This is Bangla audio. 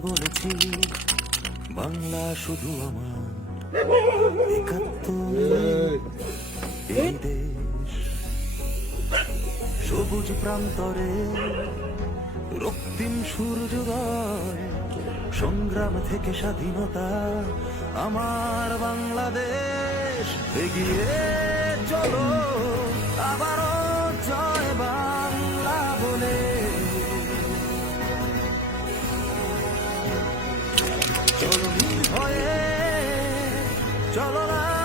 বলেছি, বাংলা শুধু আমার এই সবুজ প্রান্তরে রক্তিম সূর্যোদয় সংগ্রাম থেকে স্বাধীনতা আমার বাংলাদেশ। এগিয়ে চলো। চলো সবুজে